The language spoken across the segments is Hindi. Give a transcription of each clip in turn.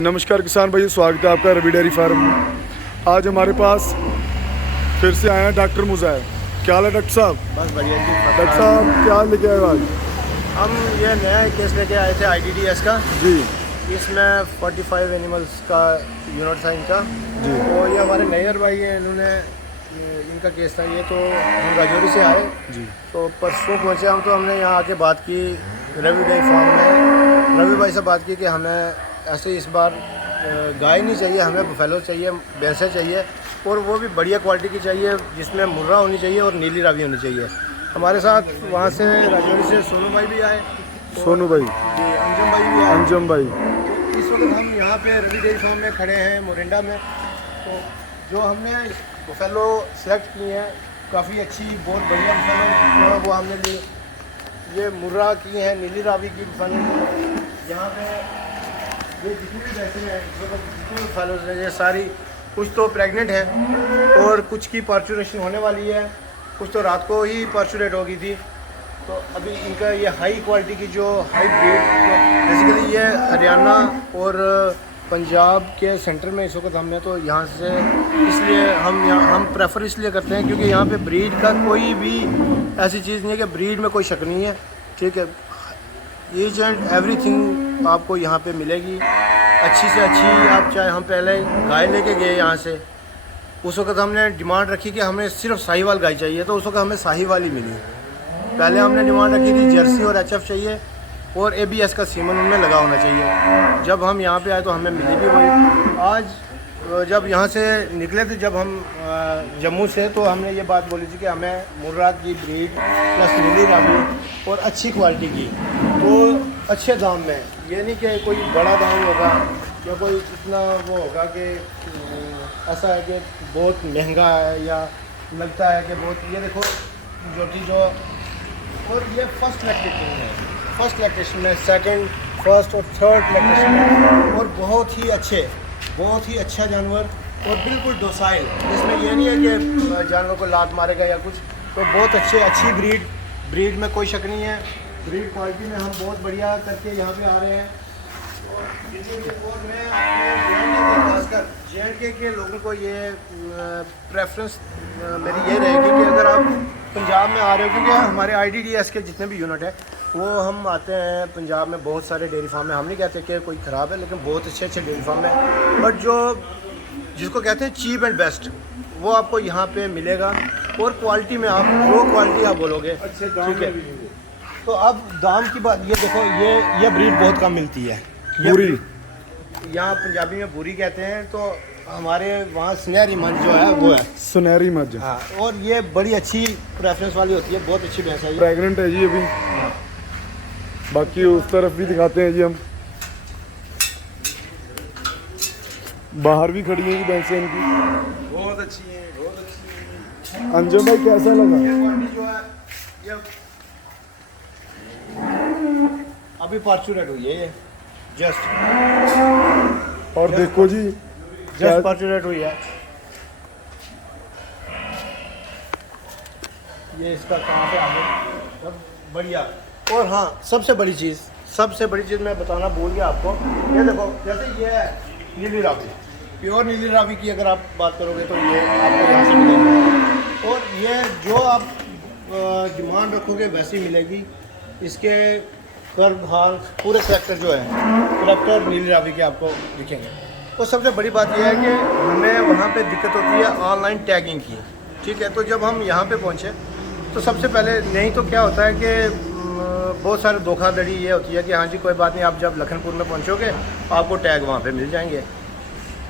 नमस्कार किसान भाई, स्वागत है आपका रवि डेयरी फार्म में। आज हमारे पास फिर से आए हैं डॉक्टर मुज़ाहिर। क्या हाल है डॉक्टर साहब? बस बढ़िया जी। डॉक्टर साहब क्या लेके आए हो आज? हम ये नया केस लेके आए थे IDDS का जी इसमें 45 एनिमल्स का यूनिट था इनका। जी तो ये हमारे नैयर भाई हैं, इन्होंने इनका केस था ये। तो हम राजौरी से आए, जी तो परसों पहुँचे हम। तो हमने यहाँ आके बात की रवि डेयरी फार्म में, रवि भाई से बात की कि हमें ऐसे इस बार गाय नहीं चाहिए, हमें बफेलो चाहिए, भैंसें चाहिए, और वो भी बढ़िया क्वालिटी की चाहिए जिसमें मुर्रा होनी चाहिए और नीली रावी होनी चाहिए। हमारे साथ वहाँ से राजौरी से सोनू भाई भी आए, सोनू भाई, जी अंजम भाई भी आए। अंजम भाई। तो इस वक्त हम यहाँ पे रवि डेयरी फार्म में खड़े हैं मोरिंडा में। तो जो हमने बफेलो सेलेक्ट की हैं, काफ़ी अच्छी बहुत बढ़िया बफेलो वो हमने ली। ये मुर्रा की है, नीली रावी की बफेलो। यहाँ पे ये जितनी भी भैंसें हैं, जितनी भी बफेलोज हैं, ये सारी कुछ तो प्रेग्नेंट है और कुछ की पार्चुरेशन होने वाली है, कुछ तो रात को ही पार्चुरेट हो गई थी। तो अभी इनका ये हाई क्वालिटी की जो हाई ब्रीड, जो बेसिकली ये हरियाणा और पंजाब के सेंटर में इस वक्त हमने, तो यहाँ से इसलिए हम प्रेफर इसलिए करते हैं क्योंकि यहाँ पे ब्रीड का कोई भी ऐसी चीज़ नहीं है कि ब्रीड में कोई शक नहीं है। ठीक है, ईच एंड एवरीथिंग आपको यहाँ पे मिलेगी, अच्छी से अच्छी। आप चाहे, हम पहले गाय लेके गए यहाँ से, उस वक्त हमने डिमांड रखी कि हमें सिर्फ साहिवाल गाय चाहिए, तो उस वक्त हमें साहिवाल ही मिली। पहले हमने डिमांड रखी थी जर्सी और HF चाहिए और ABS का सीमन उनमें लगा होना चाहिए। जब हम यहाँ पे आए तो हमें मिली भी वही। आज जब यहाँ से निकले थे, जब हम जम्मू से, तो हमने ये बात बोली थी कि हमें मुर्रा की ब्रीड प्लस नीली रावी और अच्छी क्वालिटी की, तो अच्छे दाम में। ये नहीं कि कोई बड़ा दाम होगा या कोई इतना वो होगा कि ऐसा है कि बहुत महंगा है या लगता है कि बहुत। ये देखो जो और ये फर्स्ट लैक्टेशन है, फर्स्ट लैक्टेशन में, सेकंड, फर्स्ट और थर्ड लैक्टेशन में, और बहुत ही अच्छा जानवर और बिल्कुल डोसाइल। इसमें ये नहीं है कि जानवर को लात मारेगा या कुछ। तो बहुत अच्छी ब्रीड में कोई शक नहीं है। ब्रीड क्वालिटी में हम बहुत बढ़िया करके यहाँ पे आ रहे हैं। और मैं खासकर JNK के लोगों को ये प्रेफरेंस मेरी ये रहेगी कि अगर आप पंजाब में आ रहे हो, क्योंकि हमारे IDDS के जितने भी यूनिट है वो हम आते हैं पंजाब में, बहुत सारे डेयरी फार्म है। हम नहीं कहते कि कोई ख़राब है, लेकिन बहुत अच्छे डेयरी फार्म है। बट जो जिसको कहते हैं चीप एंड बेस्ट, वो आपको यहाँ पे मिलेगा। और क्वालिटी में आप जो क्वालिटी आप बोलोगे, ठीक है। तो अब दाम की बात, ये देखो, ये ब्रीड बहुत कम मिलती है, पूरी यहाँ पंजाबी में बुरी कहते हैं। तो हमारे वहाँ सुनहरी मझ जो है वो है सुनहरी मझ। हाँ, और ये बड़ी अच्छी प्रेफरेंस वाली होती है, बहुत अच्छी भैंस है ये। प्रेग्नेंट है जी अभी। बाकी उस तरफ भी दिखाते हैं जी हम। बाहर भी खड़ी हैं जी भैंसें इनकी, बहुत अच्छी है, बहुत अच्छी है। अंजम भाई कैसा लगा? ये क्वालिटी जो है ये अभी पार्चुरेट हुई है, ये जस्ट। और देखो जी, जस्ट पार्चुरेट हुई है। ये इसका कहाँ पे आगे सब बढ़िया। और हाँ, सबसे बड़ी चीज़ मैं बताना भूल गया आपको। ये देखो, जैसे ये है नीली रावी, प्योर नीली रावी की अगर आप बात करोगे तो ये आपको यहाँ से मिलेगी। और ये जो आप डिमांड रखोगे वैसी मिलेगी। इसके कर्व हाल पूरे करेक्टर जो है, करेक्टर नीली रावी के आपको दिखेंगे। तो सबसे बड़ी बात यह है कि हमें वहाँ पे दिक्कत होती है ऑनलाइन टैगिंग की। ठीक है, तो जब हम यहाँ पे पहुँचे तो सबसे पहले, नहीं तो क्या होता है कि बहुत सारे धोखाधड़ी ये होती है कि हाँ जी कोई बात नहीं, आप जब लखनपुर में पहुँचोगे आपको टैग वहाँ पे मिल जाएंगे।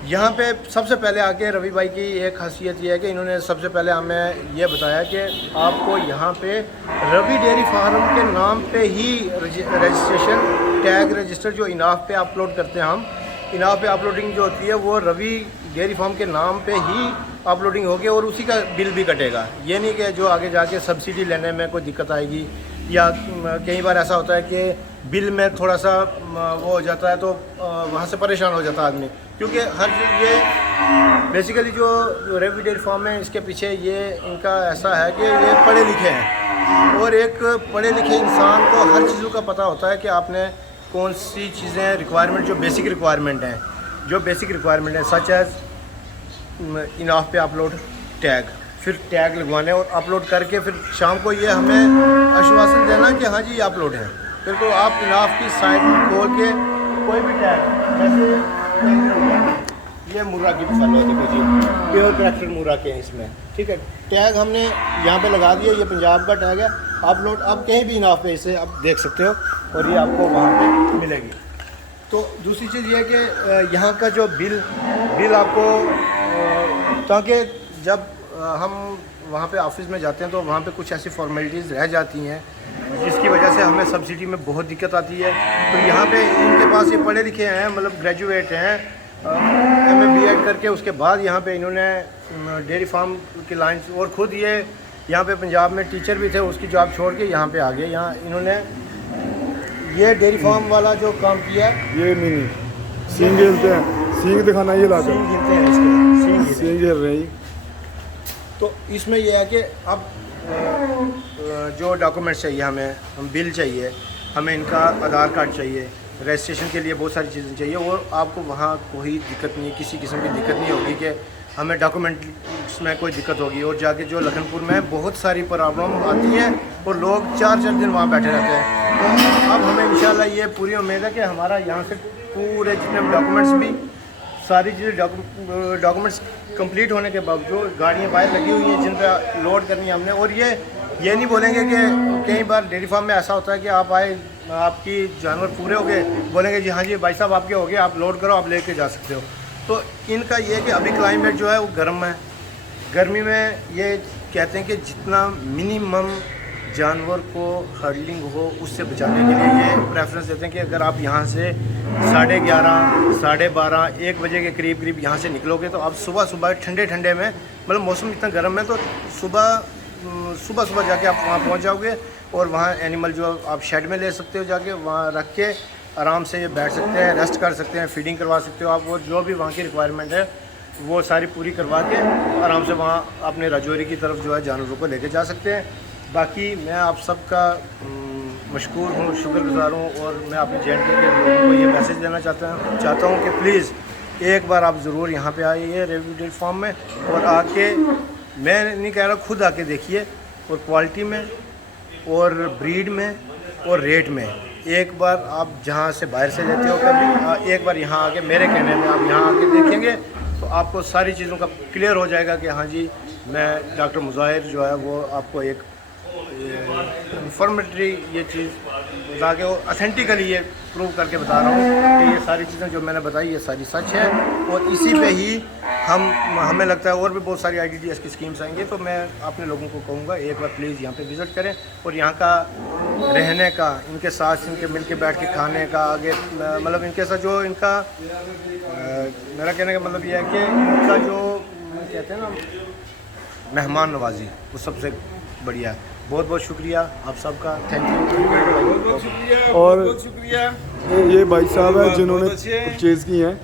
यहाँ पे सबसे पहले आके रवि भाई की एक खासियत ये है कि इन्होंने सबसे पहले हमें ये बताया कि आपको यहाँ पे रवि डेयरी फार्म के नाम पे ही रजिस्ट्रेशन टैग रजिस्टर जो इनाफ पे अपलोड करते हैं हम, इनाफ पे अपलोडिंग जो होती है वो रवि डेयरी फार्म के नाम पे ही अपलोडिंग होगी और उसी का बिल भी कटेगा। ये नहीं कि जो आगे जाके सब्सिडी लेने में कोई दिक्कत आएगी, या कई बार ऐसा होता है कि बिल में थोड़ा सा वो हो जाता है तो वहाँ से परेशान हो जाता है आदमी। क्योंकि हर ये बेसिकली जो रवि डेयरी फार्म है, इसके पीछे ये इनका ऐसा है कि ये पढ़े लिखे हैं, और एक पढ़े लिखे इंसान को हर चीज़ों का पता होता है कि आपने कौन सी चीज़ें रिक्वायरमेंट, जो बेसिक रिक्वायरमेंट हैं, जो बेसिक रिक्वायरमेंट है, सच एज इनाफ पे अपलोड टैग, फिर टैग लगवाने और अपलोड करके फिर शाम को ये हमें आश्वासन देना कि हाँ जी ये अपलोड है। फिर तो आप इनाफ की साइट खोल के कोई भी टैग, जैसे ये मुर्रा की फलो देखो जी, प्योर करैक्टर मुर्रा के हैं इसमें, ठीक है। टैग हमने यहाँ पे लगा दिया, ये पंजाब का टैग है। अपलोड आप कहीं भी इनाफ पे इसे आप देख सकते हो और ये आपको वहाँ पे मिलेगी। तो दूसरी चीज़ ये है कि यहाँ का जो बिल आपको, ताकि जब हम वहाँ पे ऑफिस में जाते हैं तो वहाँ पे कुछ ऐसी फॉर्मेलिटीज़ रह जाती हैं जिसकी वजह से हमें सब्सिडी में बहुत दिक्कत आती है। तो यहाँ पे इनके पास ये पढ़े लिखे हैं, मतलब ग्रेजुएट हैं, MA BEd करके, उसके बाद यहाँ पे इन्होंने डेयरी फार्म की लाइन, और ख़ुद ये यहाँ पे पंजाब में टीचर भी थे, उसकी जॉब छोड़ के यहाँ पे आ गए। यहाँ इन्होंने ये डेयरी फार्म वाला जो काम किया है, ये नहीं सींग खेलते हैं, सींग दिखाना ये लाते सींग गिनते हैं इसके, सींग खेल रहे हैं। तो इसमें यह है कि अब जो डॉक्यूमेंट्स चाहिए हमें, हम बिल चाहिए, हमें इनका आधार कार्ड चाहिए, रजिस्ट्रेशन के लिए बहुत सारी चीज़ें चाहिए, और आपको वहाँ कोई दिक्कत नहीं है, किसी किस्म की दिक्कत नहीं होगी कि हमें डॉक्यूमेंट्स में कोई दिक्कत होगी। और जाके जो लखनपुर में बहुत सारी प्रॉब्लम आती है और लोग 4-4 दिन वहाँ बैठे रहते हैं। तो अब हमें इंशाल्लाह ये पूरी उम्मीद है कि हमारा यहाँ से पूरे जितने डॉक्यूमेंट्स भी, सारी चीज़ें डॉक्यूमेंट्स कंप्लीट होने के बावजूद गाड़ियाँ बाहर लगी हुई हैं जिन पर लोड करनी है हमने। और ये नहीं बोलेंगे कि कई बार डेयरी फार्म में ऐसा होता है कि आप आए, आपकी जानवर पूरे हो गए, बोलेंगे जी हाँ जी भाई साहब आपके हो गए, आप लोड करो, आप लेके जा सकते हो। तो इनका ये है कि अभी क्लाइमेट जो है वो गर्म है, गर्मी में ये कहते हैं कि जितना मिनिमम जानवर को हर्डलिंग हो उससे बचाने के लिए ये प्रेफरेंस देते हैं कि अगर आप यहाँ से 11:30, 12:30, 1 बजे के करीब यहाँ से निकलोगे तो आप सुबह ठंडे में, मतलब मौसम इतना गर्म है, तो सुबह जाके आप वहाँ पहुँच जाओगे और वहाँ एनिमल जो आप शेड में ले सकते हो, जाके वहाँ रख के आराम से ये बैठ सकते हैं, रेस्ट कर सकते हैं, फीडिंग करवा सकते हो आप, और जो भी वहाँ की रिक्वायरमेंट है वो सारी पूरी करवा के आराम से वहाँ अपने राजौरी की तरफ जो है जानवरों को लेके जा सकते हैं। बाकी मैं आप सबका मशकूर हूँ, शुक्रगुज़ार हूँ, और मैं अपने JNK के लोगों को ये मैसेज देना चाहता हूँ कि प्लीज़ एक बार आप ज़रूर यहाँ पे आइए रेवन्यू डेयरी फार्म में, और आके, मैं नहीं कह रहा, खुद आके देखिए, और क्वालिटी में और ब्रीड में और रेट में एक बार आप जहाँ से बाहर से लेते हो कभी, एक बार यहाँ आके, मेरे कहने में आप यहाँ आके देखेंगे तो आपको सारी चीज़ों का क्लियर हो जाएगा कि हाँ जी, मैं डॉक्टर मुज़ाहिर जो है वो आपको एक इंफॉर्मेटरी ये चीज़ बता के ऑथेंटिकली ये प्रूव करके बता रहा हूँ कि ये सारी चीज़ें जो मैंने बताई ये सारी सच है, और इसी पे ही हमें लगता है और भी बहुत सारी IDDS की स्कीम्स आएंगी। तो मैं अपने लोगों को कहूँगा एक बार प्लीज़ यहाँ पे विज़िट करें, और यहाँ का रहने का, इनके साथ इनके मिल के बैठ के खाने का, आगे मतलब इनके साथ जो इनका, मेरा कहने का मतलब ये है कि इनका जो कहते हैं ना मेहमान नवाजी, वो सबसे बढ़िया है। बहुत बहुत शुक्रिया आप सबका, थैंक यू, बहुत बहुत शुक्रिया, और बहुत शुक्रिया। ये भाई साहब हैं जिन्होंने परचेज़ की हैं।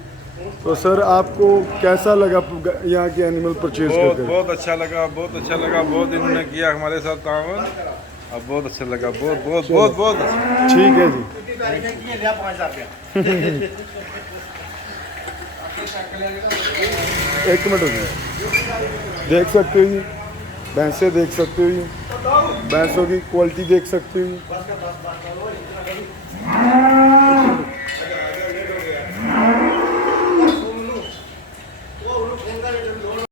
तो सर आपको कैसा लगा यहाँ के एनिमल परचेज करके? बहुत अच्छा लगा, बहुत अच्छा लगा, बहुत इन्होंने किया हमारे साथ ताउन, अब बहुत अच्छा लगा, बहुत अच्छा। ठीक है जी। एक मिनट हो गया, देख सकते हो जी, भैंसें देख सकते हो जी, भैंसों की क्वालिटी देख सकते हो जी।